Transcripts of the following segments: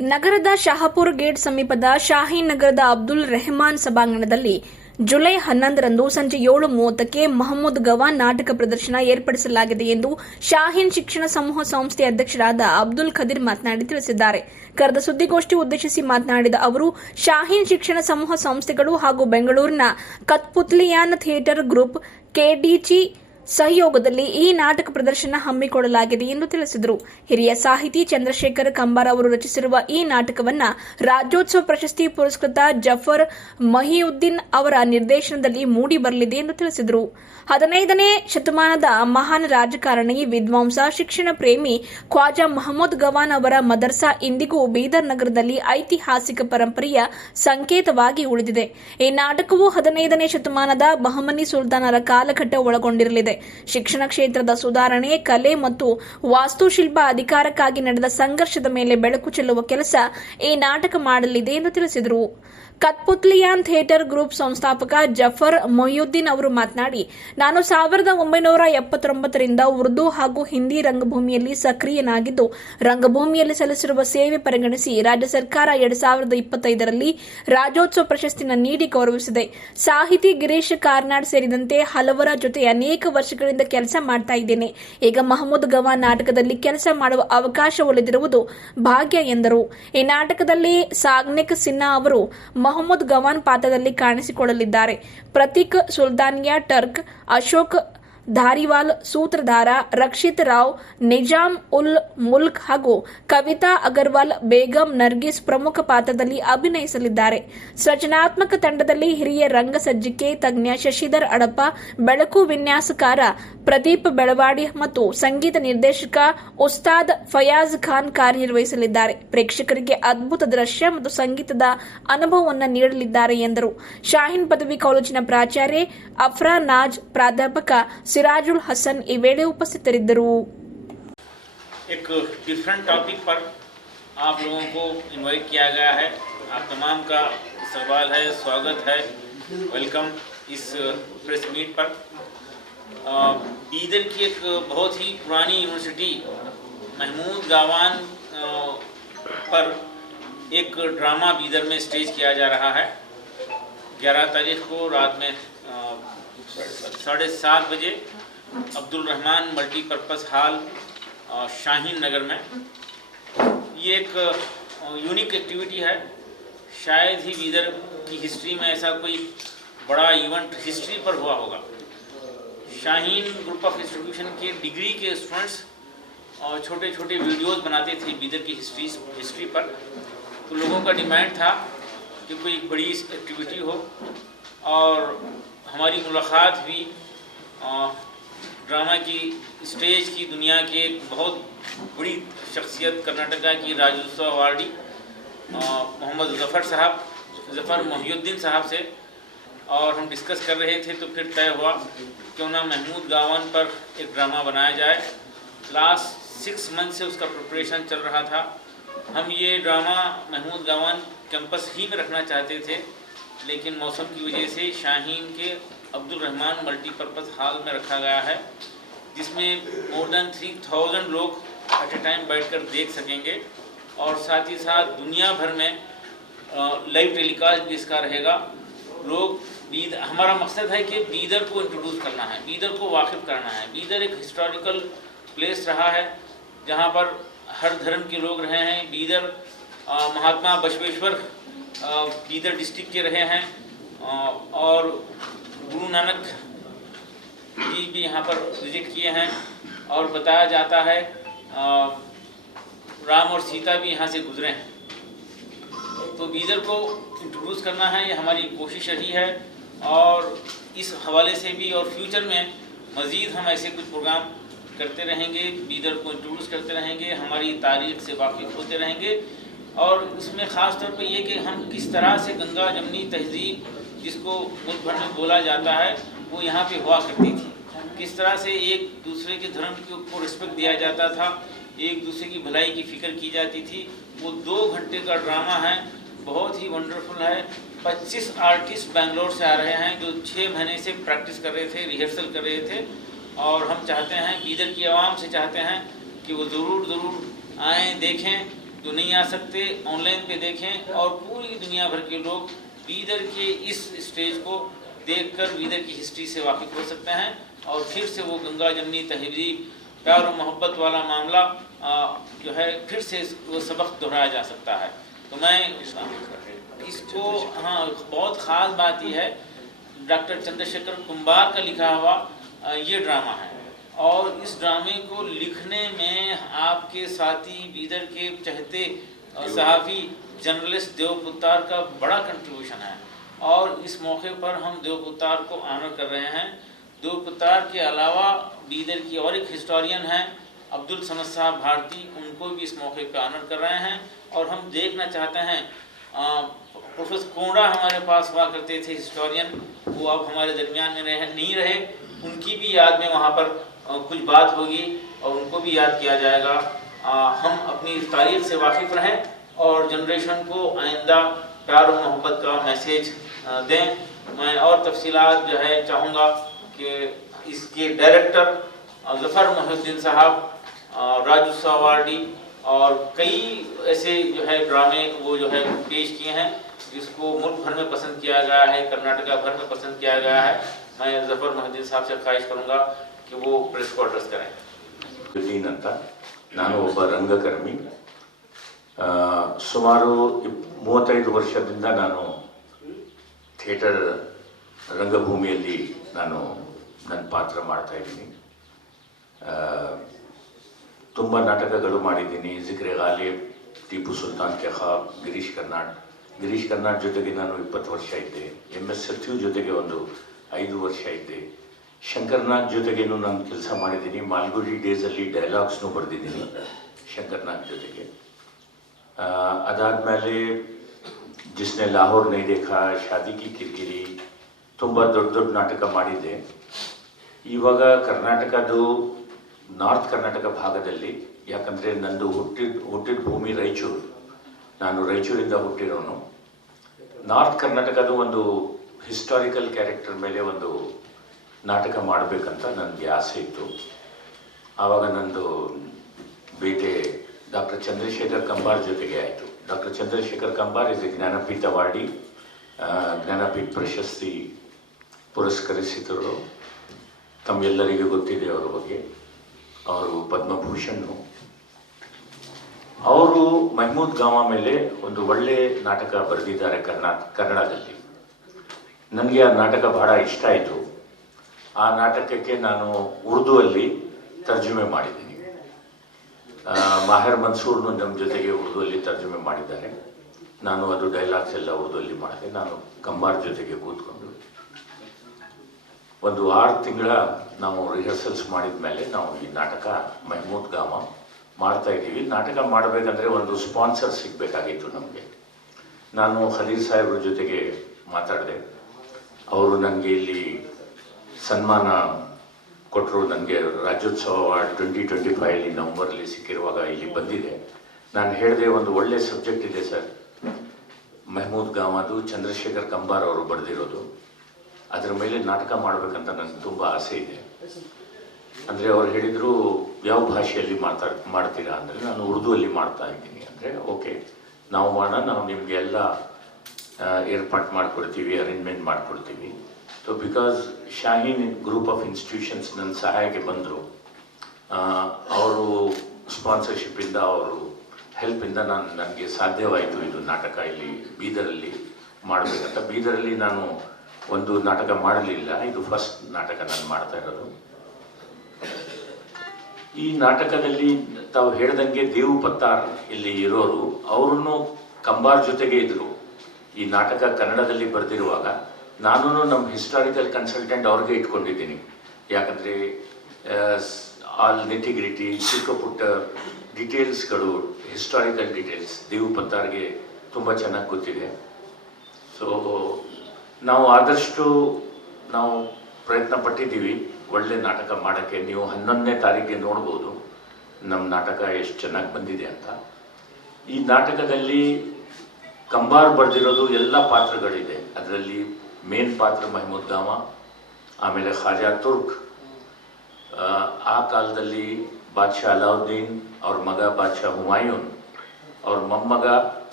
ನಗರದ ಶಹಾಪುರ ಗೇಟ್ ಸಮೀಪದ ಶಾಹೀನ್ ನಗರದ ಅಬ್ದುಲ್ ರೆಹಮಾನ್ ಸಭಾಂಗಣದಲ್ಲಿ ಜುಲೈ 11ರಂದು ಸಂಜೆ 7:30ಕ್ಕೆ ಮಹಮ್ಮದ್ ಗವಾನ್ ನಾಟಕ ಪ್ರದರ್ಶನ ಏರ್ಪಡಿಸಲಾಗಿದೆ ಎಂದು ಶಾಹೀನ್ ಶಿಕ್ಷಣ ಸಮೂಹ ಸಂಸ್ಥೆ ಅಧ್ಯಕ್ಷರಾದ ಅಬ್ದುಲ್ ಖದೀರ್ ಮಾತನಾಡಿ ತಿಳಿಸಿದ್ದಾರೆ. ಕರೆದ ಸುದ್ದಿಗೋಷ್ಠಿ ಉದ್ದೇಶಿಸಿ ಮಾತನಾಡಿದ ಅವರು, ಶಾಹೀನ್ ಶಿಕ್ಷಣ ಸಮೂಹ ಸಂಸ್ಥೆಗಳು ಹಾಗೂ ಬೆಂಗಳೂರಿನ ಕತ್ಪುತ್ಲಿಯಾನ್ ಥಿಯೇಟರ್ ಗ್ರೂಪ್ ಕೆಡಿಚಿ ಸಹಯೋಗದಲ್ಲಿ ಈ ನಾಟಕ ಪ್ರದರ್ಶನ ಹಮ್ಮಿಕೊಳ್ಳಲಾಗಿದೆ ಎಂದು ತಿಳಿಸಿದರು. ಹಿರಿಯ ಸಾಹಿತಿ ಚಂದ್ರಶೇಖರ್ ಕಂಬಾರ ಅವರು ರಚಿಸಿರುವ ಈ ನಾಟಕವನ್ನು ರಾಜ್ಯೋತ್ಸವ ಪ್ರಶಸ್ತಿ ಪುರಸ್ಕೃತ ಜಫರ್ ಮಹಿಯುದ್ದೀನ್ ಅವರ ನಿರ್ದೇಶನದಲ್ಲಿ ಮೂಡಿ ಬರಲಿದೆ ಎಂದು ತಿಳಿಸಿದರು. 15ನೇ ಶತಮಾನದ ಮಹಾನ್ ರಾಜಕಾರಣಿ, ವಿದ್ವಾಂಸ, ಶಿಕ್ಷಣ ಪ್ರೇಮಿ ಖ್ವಾಜಾ ಮಹಮ್ಮದ್ ಗವಾನ್ ಅವರ ಮದರ್ಸಾ ಇಂದಿಗೂ ಬೀದರ್ ನಗರದಲ್ಲಿ ಐತಿಹಾಸಿಕ ಪರಂಪರೆಯ ಸಂಕೇತವಾಗಿ ಉಳಿದಿದೆ. ಈ ನಾಟಕವು 15ನೇ ಶತಮಾನದ ಬಹಮನಿ ಸುಲ್ತಾನರ ಕಾಲಘಟ್ಟ ಒಳಗೊಂಡಿರಲಿದೆ. ಶಿಕ್ಷಣ ಕ್ಷೇತ್ರದ ಸುಧಾರಣೆ, ಕಲೆ ಮತ್ತು ವಾಸ್ತುಶಿಲ್ಪ ಅಧಿಕಾರಕ್ಕಾಗಿ ನಡೆದ ಸಂಘರ್ಷದ ಮೇಲೆ ಬೆಳಕು ಚೆಲ್ಲುವ ಕೆಲಸ ಈ ನಾಟಕ ಮಾಡಲಿದೆ ಎಂದು ತಿಳಿಸಿದರು. ಕತ್ಪುತ್ಲಿಯಾನ್ ಥಿಯೇಟರ್ ಗ್ರೂಪ್ ಸಂಸ್ಥಾಪಕ ಜಫರ್ ಮೊಹಿಯುದ್ದೀನ್ ಅವರು ಮಾತನಾಡಿ, ನಾನು 1979ರಿಂದ ಉರ್ದು ಹಾಗೂ ಹಿಂದಿ ರಂಗಭೂಮಿಯಲ್ಲಿ ಸಕ್ರಿಯನಾಗಿದ್ದು, ರಂಗಭೂಮಿಯಲ್ಲಿ ಸಲ್ಲಿಸಿರುವ ಸೇವೆ ಪರಿಗಣಿಸಿ ರಾಜ್ಯ ಸರ್ಕಾರ 2025ರಲ್ಲಿ ರಾಜ್ಯೋತ್ಸವ ಪ್ರಶಸ್ತಿನ ನೀಡಿ ಗೌರವಿಸಿದೆ. ಸಾಹಿತಿ ಗಿರೀಶ್ ಕಾರ್ನಾಡ್ ಸೇರಿದಂತೆ ಹಲವರ ಜೊತೆ ಅನೇಕ ವರ್ಷಗಳಿಂದ ಕೆಲಸ ಮಾಡ್ತಾ ಇದ್ದೇನೆ. ಈಗ ಮಹಮ್ಮದ್ ಗವಾನ್ ನಾಟಕದಲ್ಲಿ ಕೆಲಸ ಮಾಡುವ ಅವಕಾಶ ಒಲಿದಿರುವುದು ಭಾಗ್ಯ ಎಂದರು. ಈ ನಾಟಕದಲ್ಲಿ ಸಾಗ್ನೆಕ್ ಸಿನ್ಹಾ ಅವರು ಮಹಮ್ಮದ್ ಗವಾನ್ ಪಾತ್ರದಲ್ಲಿ ಕಾಣಿಸಿಕೊಳ್ಳಲಿದ್ದಾರೆ. ಪ್ರತೀಕ್ ಸುಲ್ತಾನಿಯಾ, ಟರ್ಕ್, ಅಶೋಕ್ ಧಾರಿವಾಲ್, ಸೂತ್ರಧಾರ ರಕ್ಷಿತ್ ರಾವ್, ನಿಜಾಮ್ ಉಲ್ ಮುಲ್ಕ್ ಹಾಗೂ ಕವಿತಾ ಅಗರ್ವಾಲ್, ಬೇಗಂ ನರ್ಗಿಸ್ ಪ್ರಮುಖ ಪಾತ್ರದಲ್ಲಿ ಅಭಿನಯಿಸಲಿದ್ದಾರೆ. ಸೃಜನಾತ್ಮಕ ತಂಡದಲ್ಲಿ ಹಿರಿಯ ರಂಗ ಸಜ್ಜಿಕೆ ತಜ್ಞ ಶಶಿಧರ್ ಅಡಪ, ಬೆಳಕು ವಿನ್ಯಾಸಕಾರ ಪ್ರದೀಪ್ ಬೆಳವಾಡಿ ಮತ್ತು ಸಂಗೀತ ನಿರ್ದೇಶಕ ಉಸ್ತಾದ್ ಫಯಾಜ್ ಖಾನ್ ಕಾರ್ಯನಿರ್ವಹಿಸಲಿದ್ದಾರೆ. ಪ್ರೇಕ್ಷಕರಿಗೆ ಅದ್ಭುತ ದೃಶ್ಯ ಮತ್ತು ಸಂಗೀತದ ಅನುಭವವನ್ನು ನೀಡಲಿದ್ದಾರೆ ಎಂದರು. ಶಾಹೀನ್ ಪದವಿ ಕಾಲೇಜಿನ ಪ್ರಾಚಾರ್ಯ ಅಫ್ರಾ ನಾಜ್, ಪ್ರಾಧ್ಯಾಪಕ सिराजुल हसन ಈ ವೇಳೆ ಉಪಸ್ಥಿತರಿದ್ದರು. एक डिफरेंट टॉपिक पर आप लोगों को इनवाइट किया गया है. आप तमाम का सवाल है, स्वागत है, वेलकम इस प्रेस मीट पर. बीदर की एक बहुत ही पुरानी यूनिवर्सिटी महमूद गवान पर एक ड्रामा बीदर में स्टेज किया जा रहा है. 11 तारीख को रात में 7:30 बजे अब्दुल रहमान मल्टीपर्पज़ हॉल शाहीन नगर में. ये एक यूनिक एक्टिविटी है. शायद ही बीदर की हिस्ट्री में ऐसा कोई बड़ा इवेंट हिस्ट्री पर हुआ होगा. शाहीन ग्रुप ऑफ इंस्टीट्यूशन के डिग्री के स्टूडेंट्स छोटे छोटे वीडियोस बनाते थे बीदर की हिस्ट्री पर. तो लोगों का डिमांड था कि कोई बड़ी एक्टिविटी हो और हमारी मुलाकात भी ड्रामा की स्टेज की दुनिया के एक बहुत बड़ी शख्सियत कर्नाटका की राज्योत्सव अवार्डी मोहम्मद जफ़र मोहियुद्दीन साहब से और हम डिस्कस कर रहे थे. तो फिर तय हुआ क्यों ना महमूद गवान पर एक ड्रामा बनाया जाए. लास्ट 6 मंथ से उसका प्रिपरेशन चल रहा था. हम ये ड्रामा महमूद गवान कैंपस ही में रखना चाहते थे, लेकिन मौसम की वजह से शाहीन के अब्दुल रहमान मल्टीपर्पज़ हॉल में रखा गया है, जिसमें मोर देन 3000 लोग एट ए टाइम बैठकर देख सकेंगे. और साथ ही साथ दुनिया भर में लाइव टेलीकास्ट भी इसका रहेगा. लोग हमारा मकसद है कि बीदर को इंट्रोड्यूस करना है, बीदर को वाकिफ़ करना है. बीदर एक हिस्टोरिकल प्लेस रहा है जहाँ पर हर धर्म के लोग रहे हैं. बीदर महात्मा बसवेश्वर बीदर डिस्ट्रिक्ट के रहे हैं और गुरु नानक जी भी यहाँ पर विजिट किए हैं. और बताया जाता है राम और सीता भी यहाँ से गुजरे हैं. तो बीदर को इंट्रोड्यूस करना है, ये हमारी कोशिश रही है. और इस हवाले से भी और फ्यूचर में मज़ीद हम ऐसे कुछ प्रोग्राम करते रहेंगे, बीदर को इंट्रोड्यूस करते रहेंगे, हमारी तारीख़ से वाकिफ़ होते रहेंगे. और उसमें ख़ास तौर पे ये कि हम किस तरह से गंगा जमनी तहज़ीब जिसको मुल्क भर में बोला जाता है वो यहाँ पे हुआ करती थी. किस तरह से एक दूसरे के धर्म को रिस्पेक्ट दिया जाता था, एक दूसरे की भलाई की फ़िक्र की जाती थी. वो 2 घंटे का ड्रामा है, बहुत ही वंडरफुल है. 25 आर्टिस्ट बेंगलोर से आ रहे हैं जो 6 महीने से प्रैक्टिस कर रहे थे, रिहर्सल कर रहे थे. और हम चाहते हैं, बीदर की आवाम से चाहते हैं कि वो ज़रूर आएँ, देखें जो नहीं आ सकते ऑनलाइन पे देखें और पूरी दुनिया भर के लोग बीदर के इस स्टेज को देखकर बीदर की हिस्ट्री से वाकिफ हो सकते हैं और फिर से वो गंगा जमनी तहजीब प्यार और मोहब्बत वाला मामला जो है फिर से वो सबक दोहराया जा सकता है। तो मैं इसको हाँ बहुत ख़ास बात यह है डॉक्टर चंद्रशेखर कुंभार का लिखा हुआ ये ड्रामा है और इस ड्रामे को लिखने में आपके साथी बीदर के चहते सहाफ़ी जर्नलिस्ट देव पुत्तार का बड़ा कंट्रीब्यूशन है और इस मौके पर हम देव पुत्तार को ऑनर कर रहे हैं। देव पुत्तार के अलावा बीदर की और एक हिस्टोरियन हैं अब्दुल समद साहब भारती, उनको भी इस मौके पर ऑनर कर रहे हैं और हम देखना चाहते हैं प्रोफेसर कोंडा हमारे पास हुआ करते थे हिस्टोरियन, वो अब हमारे दरमियान में नहीं रहे, उनकी भी याद में वहाँ पर कुछ बात होगी और उनको भी याद किया जाएगा। हम अपनी तारीख से वाकिफ़ रहें और जनरेशन को आइंदा प्यार और मोहब्बत का मैसेज दें। मैं और तफसीलात जो है चाहूँगा कि इसके डायरेक्टर ज़फ़र मोहिउद्दीन साहब, राज्योत्सव अवार्डी और कई ऐसे जो है ड्रामे वो जो है पेश किए हैं जिसको मुल्क भर में पसंद किया गया है, कर्नाटका भर में पसंद किया गया है। मैं ज़फ़र मोहिउद्दीन साहब से ख्वाहिश करूँगा कि वो प्रेस को एड्रेस करें। ಅಂತ ನಾನು ಒಬ್ಬ ರಂಗಕರ್ಮಿ, ಸುಮಾರು 35 ವರ್ಷದಿಂದ ನಾನು ಥಿಯೇಟರ್ ರಂಗಭೂಮಿಯಲ್ಲಿ ನಾನು ನನ್ನ ಪಾತ್ರ ಮಾಡ್ತಾ ಇದ್ದೀನಿ। ತುಂಬ ನಾಟಕಗಳು ಮಾಡಿದ್ದೀನಿ, ಜಿಕ್ರೆ ಗಾಲಿಬ್, ಟಿಪ್ಪು ಸುಲ್ತಾನ್ ಕೆ ಖ್ವಾಬ್, ಗಿರೀಶ್ ಕರ್ನಾಡ್ ಜೊತೆಗೆ ನಾನು 20 ವರ್ಷ ಇದ್ದೆ, MS ಸತ್ಯು ಜೊತೆಗೆ ಒಂದು 5 ವರ್ಷ ಇದ್ದೆ, ಶಂಕರ್ನಾಗ್ ಜೊತೆಗೇನು ನಾನು ಕೆಲಸ ಮಾಡಿದ್ದೀನಿ, ಮಾಲ್ಗುಡಿ ಡೇಸಲ್ಲಿ ಡೈಲಾಗ್ಸ್ನೂ ಬರೆದಿದ್ದೀನಿ ಶಂಕರ್ನಾಗ್ ಜೊತೆಗೆ। ಅದಾದಮೇಲೆ ಜಿಸ್ನೆ ಲಾಹೋರ್ ನೈ ದೇಖಾ, ಶಾದಿ ಕಿ ಕಿರ್ಕಿರಿ, ತುಂಬ ದೊಡ್ಡ ನಾಟಕ ಮಾಡಿದ್ದೆ। ಇವಾಗ ಕರ್ನಾಟಕದ್ದು ನಾರ್ತ್ ಕರ್ನಾಟಕ ಭಾಗದಲ್ಲಿ, ಯಾಕಂದರೆ ನಂದು ಹುಟ್ಟಿದ ಭೂಮಿ ರಾಯಚೂರು, ನಾನು ರಾಯಚೂರಿಂದ ಹುಟ್ಟಿರೋನು। ನಾರ್ತ್ ಕರ್ನಾಟಕದ ಒಂದು ಹಿಸ್ಟಾರಿಕಲ್ ಕ್ಯಾರೆಕ್ಟರ್ ಮೇಲೆ ಒಂದು ನಾಟಕ ಮಾಡಬೇಕಂತ ನನಗೆ ಆಸೆ ಇತ್ತು। ಆವಾಗ ನಂದು ಭೇಟಿ ಡಾಕ್ಟರ್ ಚಂದ್ರಶೇಖರ್ ಕಂಬಾರ್ ಜೊತೆಗೆ ಆಯಿತು। Doctor Chandrashekhar Kambar is a Jnanpith awardee, Jnanpith ಪ್ರಶಸ್ತಿ ಪುರಸ್ಕರಿಸಿದರು, ತಮ್ಮೆಲ್ಲರಿಗೂ ಗೊತ್ತಿದೆ ಅವರ ಬಗ್ಗೆ, ಅವರು ಪದ್ಮಭೂಷಣ್ಣು। ಅವರು ಮೆಹಮೂದ್ ಗಾಂವ ಮೇಲೆ ಒಂದು ಒಳ್ಳೆ ನಾಟಕ ಬರೆದಿದ್ದಾರೆ ಕನ್ನಡದಲ್ಲಿ। ನನಗೆ ಆ ನಾಟಕ ಬಹಳ ಇಷ್ಟ ಆಯಿತು। ಆ ನಾಟಕಕ್ಕೆ ನಾನು ಉರ್ದುವಲ್ಲಿ ತರ್ಜುಮೆ ಮಾಡಿದ್ದೀನಿ, ಮಾಹಿರ್ ಮನ್ಸೂರ್ನು ನಮ್ಮ ಜೊತೆಗೆ ಉರ್ದುವಲ್ಲಿ ತರ್ಜುಮೆ ಮಾಡಿದ್ದಾರೆ, ನಾನು ಅದು ಡೈಲಾಗ್ಸ್ ಎಲ್ಲ ಉರ್ದುವಲ್ಲಿ ಮಾಡಿದೆ। ನಾನು ಕಂಬಾರ್ ಜೊತೆಗೆ ಕೂತ್ಕೊಂಡು ಒಂದು 6 ತಿಂಗಳ ನಾವು ರಿಹರ್ಸಲ್ಸ್ ಮಾಡಿದ ಮೇಲೆ ನಾವು ಈ ನಾಟಕ ಮೆಹಮೂದ್ ಗಾಂವ ಮಾಡ್ತಾ ಇದ್ದೀವಿ। ನಾಟಕ ಮಾಡಬೇಕಂದ್ರೆ ಒಂದು ಸ್ಪಾನ್ಸರ್ ಸಿಗಬೇಕಾಗಿತ್ತು ನಮಗೆ। ನಾನು ಖಲೀಲ್ ಸಾಹೇಬ್ರ ಜೊತೆಗೆ ಮಾತಾಡಿದೆ, ಅವರು ನನಗೆ ಇಲ್ಲಿ ಸನ್ಮಾನ ಕೊಟ್ಟರು, ನನಗೆ ರಾಜ್ಯೋತ್ಸವ ಅವಾರ್ಡ್ 2025 ನವಂಬರಲ್ಲಿ ಸಿಕ್ಕಿರುವಾಗ ಇಲ್ಲಿ ಬಂದಿದೆ। ನಾನು ಹೇಳಿದೆ ಒಂದು ಒಳ್ಳೆ ಸಬ್ಜೆಕ್ಟ್ ಇದೆ ಸರ್, ಮೆಹಮೂದ್ ಗಾಂವದು ಚಂದ್ರಶೇಖರ್ ಕಂಬಾರ್ ಅವರು ಬರೆದಿರೋದು, ಅದರ ಮೇಲೆ ನಾಟಕ ಮಾಡಬೇಕಂತ ನನಗೆ ತುಂಬ ಆಸೆ ಇದೆ। ಅಂದರೆ ಅವ್ರು ಹೇಳಿದರು ಯಾವ ಭಾಷೆಯಲ್ಲಿ ಮಾಡ್ತೀರಾ ಅಂದರೆ, ನಾನು ಉರ್ದುವಲ್ಲಿ ಮಾಡ್ತಾ ಇದ್ದೀನಿ ಅಂದರೆ, ಓಕೆ ನಾವು ಮಾಡೋಣ, ನಾವು ನಿಮಗೆ ಎಲ್ಲ ಏರ್ಪಾಟ್ ಮಾಡಿಕೊಡ್ತೀವಿ, ಅರೇಂಜ್ಮೆಂಟ್ ಮಾಡಿಕೊಡ್ತೀವಿ। So because Shaheen group of institutions ನನ್ನ ಸಹಾಯಕ್ಕೆ ಬಂದರು, ಅವರು ಸ್ಪಾನ್ಸರ್ಶಿಪ್ಪಿಂದ ಅವರು ಹೆಲ್ಪಿಂದ ನನಗೆ ಸಾಧ್ಯವಾಯಿತು ಇದು ನಾಟಕ ಇಲ್ಲಿ ಬೀದರಲ್ಲಿ ಮಾಡಬೇಕಂತ। ಬೀದರಲ್ಲಿ ನಾನು ಒಂದು ನಾಟಕ ಮಾಡಲಿಲ್ಲ, ಇದು ಫಸ್ಟ್ ನಾಟಕ ನಾನು ಮಾಡ್ತಾ ಇರೋದು। ಈ ನಾಟಕದಲ್ಲಿ ತಾವು ಹೇಳ್ದಂಗೆ ದೇವು ಪತ್ತಾರ್ ಇಲ್ಲಿ ಇರೋರು, ಅವ್ರನ್ನು ಕಂಬಾರ್ ಜೊತೆಗೆ ಇದ್ದರು। ಈ ನಾಟಕ ಕನ್ನಡದಲ್ಲಿ ಬರೆದಿರುವಾಗ ನಾನು ನಮ್ಮ ಹಿಸ್ಟಾರಿಕಲ್ ಕನ್ಸಲ್ಟೆಂಟ್ ಅವ್ರಿಗೆ ಇಟ್ಕೊಂಡಿದ್ದೀನಿ, ಯಾಕಂದರೆ ಆಲ್ ನೆಟಿಗ್ರಿಟಿ ಚಿಕ್ಕ ಪುಟ್ಟ ಡೀಟೇಲ್ಸ್ಗಳು, ಹಿಸ್ಟಾರಿಕಲ್ ಡೀಟೇಲ್ಸ್ ದೇವು ಪತ್ತಾರ್ಗೆ ತುಂಬ ಚೆನ್ನಾಗಿ ಗೊತ್ತಿದೆ। ಸೊ ನಾವು ಆದಷ್ಟು ನಾವು ಪ್ರಯತ್ನ ಪಟ್ಟಿದ್ದೀವಿ ಒಳ್ಳೆ ನಾಟಕ ಮಾಡೋಕ್ಕೆ। ನೀವು 11ನೇ ತಾರೀಕಿಗೆ ನೋಡ್ಬೋದು ನಮ್ಮ ನಾಟಕ ಎಷ್ಟು ಚೆನ್ನಾಗಿ ಬಂದಿದೆ ಅಂತ। ಈ ನಾಟಕದಲ್ಲಿ ಕಂಬಾರ್ ಬರೆದಿರೋದು ಎಲ್ಲ ಪಾತ್ರಗಳಿದೆ, ಅದರಲ್ಲಿ ಮೇನ್ ಪಾತ್ರ ಮೆಹಮೂದ್ ಗಾಂವ, ಆಮೇಲೆ ಖ್ವಾಜಾ ತುರ್ಕ್, ಆ ಕಾಲದಲ್ಲಿ ಬಾದ್ಶಾ ಅಲಾವುದ್ದೀನ್, ಅವ್ರ ಮಗ ಬಾದ್ಶಾ ಹುಮಾಯೂನ್, ಅವ್ರ ಮೊಮ್ಮಗ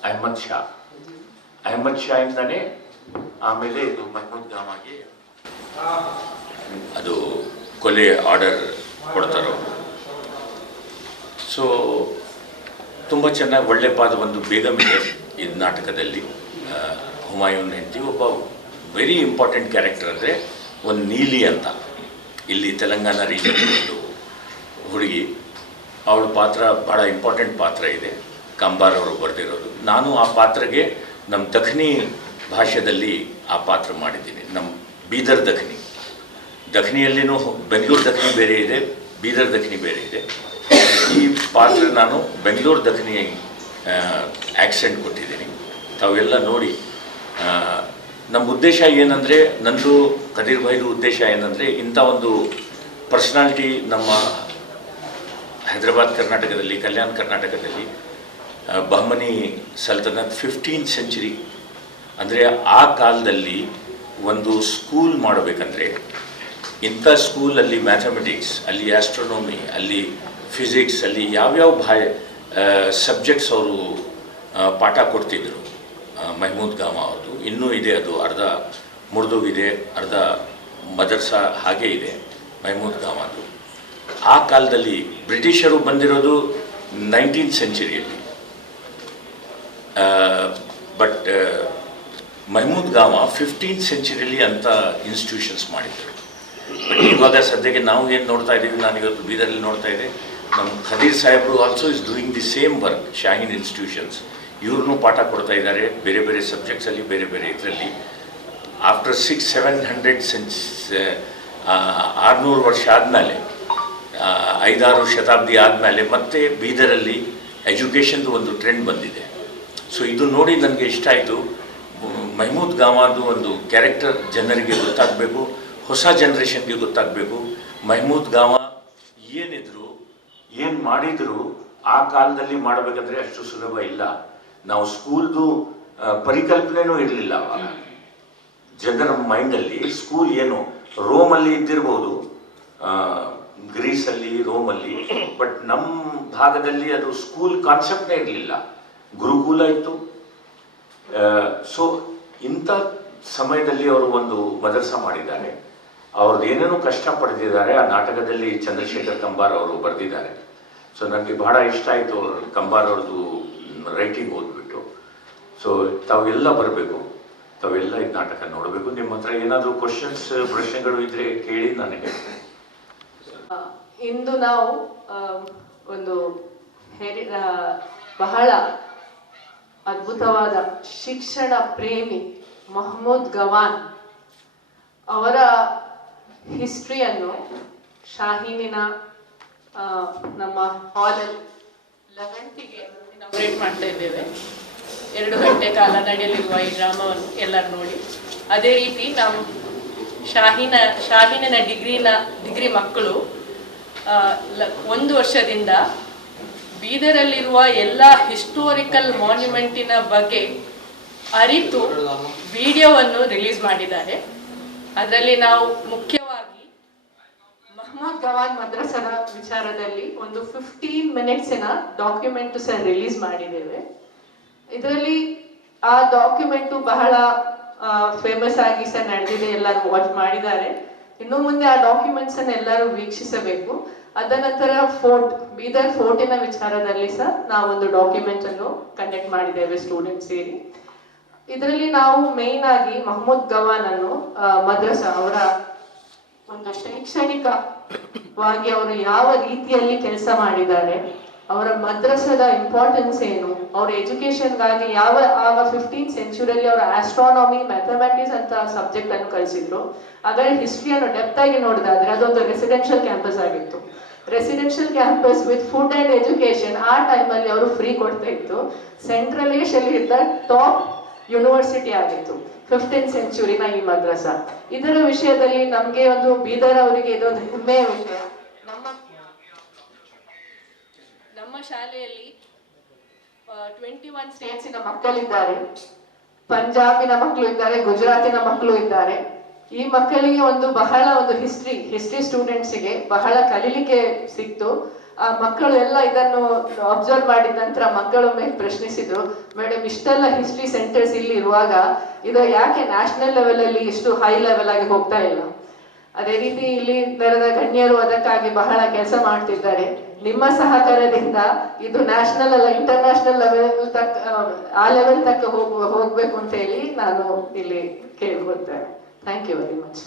ಅಹಮದ್ ಶಾ ಇಂದಾನೆ ಆಮೇಲೆ ಇದು ಮೆಹಮೂದ್ ಗಾಮಾಗೆ ಅದು ಕೊಲೆ ಆರ್ಡರ್ ಕೊಡ್ತಾರೋ. ಸೊ ತುಂಬ ಚೆನ್ನಾಗಿ ಒಳ್ಳೆ ಪಾದ ಒಂದು ಬೇಗಂ ಇದೆ ಈ ನಾಟಕದಲ್ಲಿ. ಹುಮಾಯೂನ್ ಹೆಂಡತಿ ಒಬ್ಬ ವೆರಿ ಇಂಪಾರ್ಟೆಂಟ್ ಕ್ಯಾರೆಕ್ಟರ್ ಅಂದರೆ ಒಂದು ನೀಲಿ ಅಂತ, ಇಲ್ಲಿ ತೆಲಂಗಾಣ ರೀಜನ್ ಒಂದು ಹುಡುಗಿ, ಅವಳ ಪಾತ್ರ ಭಾಳ ಇಂಪಾರ್ಟೆಂಟ್ ಪಾತ್ರ ಇದೆ. ಕಂಬಾರ್ ಅವರು ಬರೆದಿರೋದು. ನಾನು ಆ ಪಾತ್ರಗೆ ನಮ್ಮ ದಖನಿ ಭಾಷೆಯಲ್ಲಿ ಆ ಪಾತ್ರ ಮಾಡಿದ್ದೀನಿ. ನಮ್ಮ ಬೀದರ್ ದಖನಿಯಲ್ಲಿನೂ ಬೆಂಗಳೂರು ದಖನಿ ಬೇರೆ ಇದೆ, ಬೀದರ್ ದಖನಿ ಬೇರೆ ಇದೆ. ಈ ಪಾತ್ರ ನಾನು ಬೆಂಗಳೂರು ದಖನಿ ಆ್ಯಕ್ಸೆಂಟ್ ಕೊಟ್ಟಿದ್ದೀನಿ. ತಾವೆಲ್ಲ ನೋಡಿ. ನಮ್ಮ ಉದ್ದೇಶ ಏನಂದರೆ, ನಂದು ಕದೀರ್ ಭಾಯ್ದು ಉದ್ದೇಶ ಏನಂದರೆ, ಇಂಥ ಒಂದು ಪರ್ಸ್ನಾಲಿಟಿ ನಮ್ಮ ಹೈದರಾಬಾದ್ ಕರ್ನಾಟಕದಲ್ಲಿ, ಕಲ್ಯಾಣ ಕರ್ನಾಟಕದಲ್ಲಿ ಬಹಮನಿ ಸಲ್ತನತ್ 15th century ಅಂದರೆ ಆ ಕಾಲದಲ್ಲಿ ಒಂದು ಸ್ಕೂಲ್ ಮಾಡಬೇಕಂದ್ರೆ, ಇಂಥ ಸ್ಕೂಲಲ್ಲಿ ಮ್ಯಾಥಮೆಟಿಕ್ಸ್, ಅಲ್ಲಿ ಆಸ್ಟ್ರೋನಮಿ, ಅಲ್ಲಿ ಫಿಸಿಕ್ಸ್, ಅಲ್ಲಿ ಯಾವ್ಯಾವ ಸಬ್ಜೆಕ್ಟ್ಸ್ ಅವರು ಪಾಠ ಕೊಡ್ತಿದ್ರು. ಮೆಹಮೂದ್ ಗಾಮ ಅವ್ರದ್ದು ಇನ್ನೂ ಇದೆ, ಅದು ಅರ್ಧ ಮುರಿದೋಗಿದೆ, ಅರ್ಧ ಮದರ್ಸಾ ಹಾಗೇ ಇದೆ ಮೆಹಮೂದ್ ಗಾಮದು. ಆ ಕಾಲದಲ್ಲಿ ಬ್ರಿಟಿಷರು ಬಂದಿರೋದು 19th century. But Mehmood gamma 15th century ಅಂತ ಇನ್ಸ್ಟಿಟ್ಯೂಷನ್ಸ್ ಮಾಡಿದ್ರು. ಬಟ್ ಇವಾಗ ಸದ್ಯಕ್ಕೆ ನಾವು ಏನು ನೋಡ್ತಾ ಇದ್ದೀವಿ, ನಾನು ಇವತ್ತು ಬೀದರಲ್ಲಿ ನೋಡ್ತಾ ಇದ್ದೆ, ನಮ್ಮ ಖದೀರ್ ಸಾಹೇಬರು also is doing the same work. Shaheen institutions ಇವ್ರನ್ನೂ ಪಾಠ ಕೊಡ್ತಾ ಇದ್ದಾರೆ ಬೇರೆ ಬೇರೆ ಸಬ್ಜೆಕ್ಟ್ಸಲ್ಲಿ, ಬೇರೆ ಬೇರೆ ಇದರಲ್ಲಿ. ಆಫ್ಟರ್ 600-700 600 ವರ್ಷ ಆದಮೇಲೆ, 5-6 ಶತಾಬ್ದಿ ಆದಮೇಲೆ ಮತ್ತೆ ಬೀದರಲ್ಲಿ ಎಜುಕೇಷನ್ದು ಒಂದು ಟ್ರೆಂಡ್ ಬಂದಿದೆ. ಸೊ ಇದು ನೋಡಿ ನನಗೆ ಇಷ್ಟ ಆಯಿತು. ಮೆಹಮೂದ್ ಗಾಮಾದು ಒಂದು ಕ್ಯಾರೆಕ್ಟರ್ ಜನರಿಗೆ ಗೊತ್ತಾಗಬೇಕು, ಹೊಸ ಜನ್ರೇಷನ್ಗೆ ಗೊತ್ತಾಗಬೇಕು. ಮೆಹಮೂದ್ ಗಾಮ ಏನಿದ್ರು, ಏನು ಮಾಡಿದ್ರು, ಆ ಕಾಲದಲ್ಲಿ ಮಾಡಬೇಕಂದ್ರೆ ಅಷ್ಟು ಸುಲಭ ಇಲ್ಲ. ನಾವು ಸ್ಕೂಲ್ದು ಪರಿಕಲ್ಪನೆನೂ ಇರಲಿಲ್ಲ ಅವಾಗ ಜನರ ಮೈಂಡಲ್ಲಿ. ಸ್ಕೂಲ್ ಏನು ರೋಮಲ್ಲಿ ಇದ್ದಿರ್ಬೋದು, ಗ್ರೀಸಲ್ಲಿ, ರೋಮಲ್ಲಿ, ಬಟ್ ನಮ್ಮ ಭಾಗದಲ್ಲಿ ಅದು ಸ್ಕೂಲ್ ಕಾನ್ಸೆಪ್ಟೇ ಇರಲಿಲ್ಲ. ಗುರುಕುಲ ಇತ್ತು. ಸೊ ಇಂಥ ಸಮಯದಲ್ಲಿ ಅವರು ಒಂದು ಮದರ್ಸಾ ಮಾಡಿದ್ದಾರೆ. ಅವ್ರದ್ದು ಏನೇನೋ ಕಷ್ಟ ಪಡೆದಿದ್ದಾರೆ. ಆ ನಾಟಕದಲ್ಲಿ ಚಂದ್ರಶೇಖರ್ ಕಂಬಾರ್ ಅವರು ಬರೆದಿದ್ದಾರೆ. ಸೊ ನನಗೆ ಬಹಳ ಇಷ್ಟ ಆಯಿತು ಅವ್ರ ಕಂಬಾರ್ ಅವ್ರದ್ದು ರೈಟಿಂಗ್ ಓದ್ಬಿಟ್ಟು. ಸೊ ತಾವೆಲ್ಲ ಬರಬೇಕು, ತಾವೆಲ್ಲ ಈ ನಾಟಕ ನೋಡಬೇಕು. ನಿಮ್ಮ ಹತ್ರ ಏನಾದರೂ ಪ್ರಶ್ನೆಗಳು ಇದ್ರೆ ಕೇಳಿ ನನಗೆ. ಇಂದು ನಾವು ಒಂದು ಬಹಳ ಅದ್ಭುತವಾದ ಶಿಕ್ಷಣ ಪ್ರೇಮಿ ಮೆಹಮೂದ್ ಗವಾನ್ ಅವರ ಹಿಸ್ಟ್ರಿಯನ್ನು ಶಾಹೀನಿನ ನಮ್ಮ ಹಾಲಲ್ಲಿ 11ಗೆ ಇನಾಗ್ರೇಟ್ ಮಾಡ್ತಾ ಇದ್ದೇವೆ. 2 ಗಂಟೆ ಕಾಲ ನಡೆಯಲಿರುವ ಈ ಡ್ರಾಮಾವನ್ನು ಎಲ್ಲರೂ ನೋಡಿ. ಅದೇ ರೀತಿ ನಾವು ಶಾಹೀನಿನ ಡಿಗ್ರಿ ಮಕ್ಕಳು 1 ವರ್ಷದಿಂದ ಬೀದರಲ್ಲಿರುವ ಎಲ್ಲ ಹಿಸ್ಟೋರಿಕಲ್ ಮಾನ್ಯುಮೆಂಟಿನ ಬಗ್ಗೆ ಅರಿತು ವಿಡಿಯೋವನ್ನು ರಿಲೀಸ್ ಮಾಡಿದ್ದಾರೆ. ಅದರಲ್ಲಿ ನಾವು ಮುಖ್ಯವಾಗಿ ಮೆಹಮೂದ್ ಗವಾನ್ ಮದ್ರಸಾದ ವಿಚಾರದಲ್ಲಿ ಒಂದು 15 minutes ಡಾಕ್ಯುಮೆಂಟ್ ಸಹ ರಿಲೀಸ್ ಮಾಡಿದ್ದೇವೆ. ಇದರಲ್ಲಿ ಆ ಡಾಕ್ಯುಮೆಂಟು ಬಹಳ ಫೇಮಸ್ ಆಗಿ ಸಹ ನಡೆದಿದೆ, ಎಲ್ಲರೂ ವಾಚ್ ಮಾಡಿದ್ದಾರೆ. ಇನ್ನು ಮುಂದೆ ಆ ಡಾಕ್ಯುಮೆಂಟ್ಸ್ ಅನ್ನು ಎಲ್ಲರೂ ವೀಕ್ಷಿಸಬೇಕು. ಅದ ನಂತರ ಬೀದರ್ ಫೋರ್ಟಿನ ವಿಚಾರದಲ್ಲಿ ಸಹ ನಾವೊಂದು ಡಾಕ್ಯುಮೆಂಟ್ ಅನ್ನು ಕಂಡಕ್ಟ್ ಮಾಡಿದ್ದೇವೆ ಸ್ಟೂಡೆಂಟ್ಸ್ ಸೇರಿ. ಇದರಲ್ಲಿ ನಾವು ಮೇನ್ ಆಗಿ ಮೆಹಮೂದ್ ಗವಾನ್ ಅನ್ನು ಮದ್ರಸಾ ಅವರ ಒಂದು ಶೈಕ್ಷಣಿಕವಾಗಿ ಅವರು ಯಾವ ರೀತಿಯಲ್ಲಿ ಕೆಲಸ ಮಾಡಿದ್ದಾರೆ, ಅವರ ಮದ್ರಸಾದ ಇಂಪಾರ್ಟೆನ್ಸ್ ಏನು, ಅವರ ಎಜುಕೇಶನ್ಗಾಗಿ ಆಗ 15th century ಅವರ ಆಸ್ಟ್ರಾನಮಿ, ಮ್ಯಾಥಮೆಟಿಕ್ಸ್ ಅಂತ ಸಬ್ಜೆಕ್ಟ್ ಅನ್ನು ಕಲಿಸಿದ್ರು. ಅದರ ಹಿಸ್ಟ್ರಿಯನ್ನು ಡೆಪ್ತ್ ಆಗಿ ನೋಡಿದಾದ್ರೆ ಅದೊಂದು ರೆಸಿಡೆನ್ಷಿಯಲ್ ಕ್ಯಾಂಪಸ್ ಆಗಿತ್ತು. Residential campus with food and education ಆ ಟೈಮಲ್ಲಿ ಅವರು ಫ್ರೀ ಕೊಡ್ತಾ ಇತ್ತು. ಸೆಂಟ್ರಲ್ ಏಷ್ಯಲ್ಲಿ ಇದ್ದ ಟಾಪ್ ಯೂನಿವರ್ಸಿಟಿ ಆಗಿತ್ತು 15th century ಈ ಮದ್ರಸಾ. ಇದರ ವಿಷಯದಲ್ಲಿ ನಮ್ಗೆ ಒಂದು ಬೀದರ್ ಅವರಿಗೆ ಇದೊಂದು ಹೆಮ್ಮೆಯ ವಿಷಯ. ನಮ್ಮ ಶಾಲೆಯಲ್ಲಿ 21 ಸ್ಟೇಟ್ಸಿನ ಮಕ್ಕಳಿದ್ದಾರೆ, ಪಂಜಾಬಿನ ಮಕ್ಕಳು ಇದ್ದಾರೆ, ಗುಜರಾತಿನ ಮಕ್ಕಳು ಇದ್ದಾರೆ. ಈ ಮಕ್ಕಳಿಗೆ ಬಹಳ ಹಿಸ್ಟ್ರಿ ಸ್ಟೂಡೆಂಟ್ಸಿಗೆ ಬಹಳ ಕಲೀಲಿಕ್ಕೆ ಸಿಕ್ತು. ಆ ಮಕ್ಕಳು ಎಲ್ಲ ಇದನ್ನು ಅಬ್ಸರ್ವ್ ಮಾಡಿದ ನಂತರ ಮಕ್ಕಳೊಮ್ಮೆ ಪ್ರಶ್ನಿಸಿದ್ರು, ಮೇಡಮ್ ಇಷ್ಟೆಲ್ಲ ಹಿಸ್ಟ್ರಿ ಸೆಂಟರ್ಸ್ ಇಲ್ಲಿ ಇರುವಾಗ ಇದು ಯಾಕೆ ನ್ಯಾಷನಲ್ ಲೆವೆಲ್ ಅಲ್ಲಿ ಇಷ್ಟು ಹೈ ಲೆವೆಲ್ ಆಗಿ ಹೋಗ್ತಾ ಇಲ್ಲ? ಅದೇ ರೀತಿ ಇಲ್ಲಿ ನೆರೆದ ಗಣ್ಯರು ಅದಕ್ಕಾಗಿ ಬಹಳ ಕೆಲಸ ಮಾಡ್ತಿದ್ದಾರೆ. ನಿಮ್ಮ ಸಹಕಾರದಿಂದ ಇದು ನ್ಯಾಷನಲ್ ಅಲ್ಲ ಇಂಟರ್ನ್ಯಾಷನಲ್ ಲೆವೆಲ್ ತಕ್ಕ ಆ ಲೆವೆಲ್ ತಕ್ಕ ಹೋಗ್ಬೇಕು ಅಂತ ಹೇಳಿ ನಾನು ಇಲ್ಲಿ ಕೇಳ್ಕೊಳ್ತೇನೆ. Thank you very much.